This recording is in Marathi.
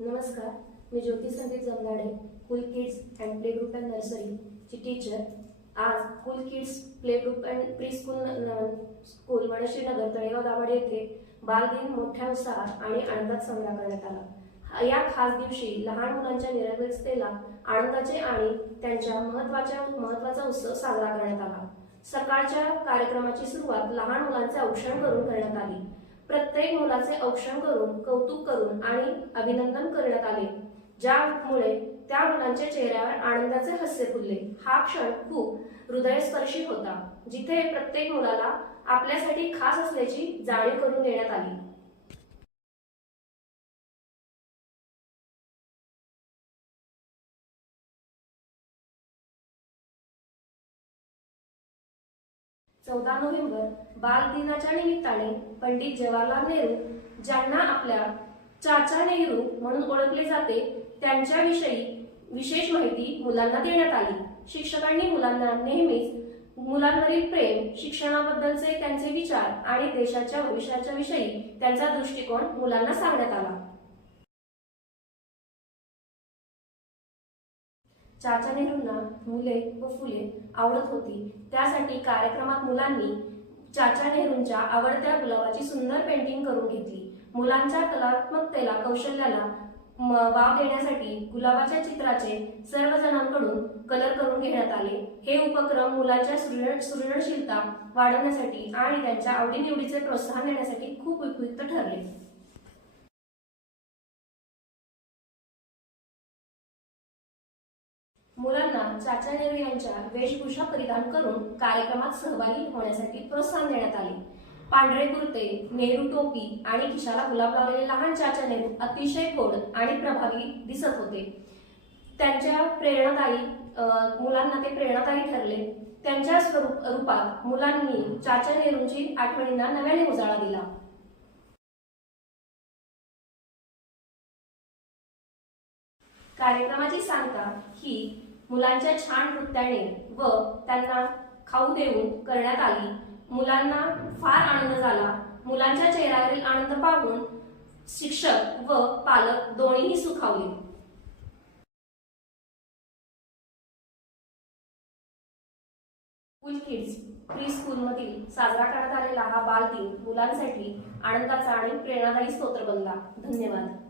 नमस्कार मी Jyoti Sandeep Jamnade cool kids and play group and नर्सरीची teacher आज cool kids play group and pre school school Vadshrinagar Talegaon Dabhade येथे बालदिन मोठ्या उत्साहात आणि आनंदात साजरा करण्यात आला. या खास दिवशी लहान मुलांच्या निरवस्थेला आनंदाचे आणि त्यांच्या महत्त्वाच्या महत्त्वाचा उत्सव साजरा करण्यात आला. सकाळच्या कार्यक्रमाची सुरुवात लहान मुलांचे औक्षण करून करण्यात आली. प्रत्येक मुलाचे औक्षण करून कौतुक करून आणि अभिनंदन करण्यात आले. ज्यामुळे त्या मुलांच्या चेहऱ्यावर आनंदाचे हास्य फुलले. हा क्षण खूप हृदयस्पर्शी होता जिथे प्रत्येक मुलाला आपल्यासाठी खास असल्याची जाणीव करून देण्यात आली. चौदा नोव्हेंबर बाल दिनाच्या निमित्ताने पंडित जवाहरलाल नेहरू ज्यांना आपल्या चाचा नेहरू म्हणून ओळखले जाते त्यांच्याविषयी विशेष माहिती मुलांना देण्यात आली. शिक्षकांनी मुलांना नेहमीच मुलांवरील प्रेम शिक्षणाबद्दलचे त्यांचे विचार आणि देशाच्या भविष्याच्या विषयी त्यांचा दृष्टिकोन मुलांना सांगण्यात आला. चाचा नेहरूंना मुले व फुले आवडत होती. त्यासाठी कार्यक्रमात मुलांनी चाचा नेहरूंच्या आवडत्या गुलाबाची सुंदर पेंटिंग करून घेतली. मुलांच्या कलात्मकतेला कौशल्याला म- वाव देण्यासाठी गुलाबाच्या चित्राचे सर्व जणांकडून कलर करून घेण्यात आले. हे उपक्रम मुलांच्या सृजनशीलता वाढवण्यासाठी आणि त्यांच्या आवडीनिवडीचे प्रोत्साहन देण्यासाठी खूप उपयुक्त ठरले. मुलांना चाचा नेहरू यांच्या वेशभूषा परिधान करून कार्यक्रमात सहभागी होण्यासाठी प्रोत्साहन देण्यात आले. पांढरे कुर्ते नेहरू टोपी आणि खिशाला गुलाब लावलेले लहान चाचा नेहरू अतिशय गोड आणि प्रभावी दिसत होते. त्यांच्या प्रेरणादायी मुलांना ते प्रेरणादायी ठरले. त्यांच्या स्वरूप रूपात मुलांनी चाचा नेहरूंची आठवणींना नव्याने उजाळा दिला. कार्यक्रमाची सांगता ही मुलांच्या छान नृत्याने व त्यांना खाऊ देऊन करण्यात आली. मुलांना फार आनंद झाला. मुलांच्या चेहऱ्यावरील आनंद पाहून शिक्षक व पालक दोन्हीही सुखावले. किड्स प्री स्कूलमधील साजरा करण्यात आलेला हा बालदिन मुलांसाठी आनंदाचा आणि प्रेरणादायी स्तोत्र बनला. धन्यवाद.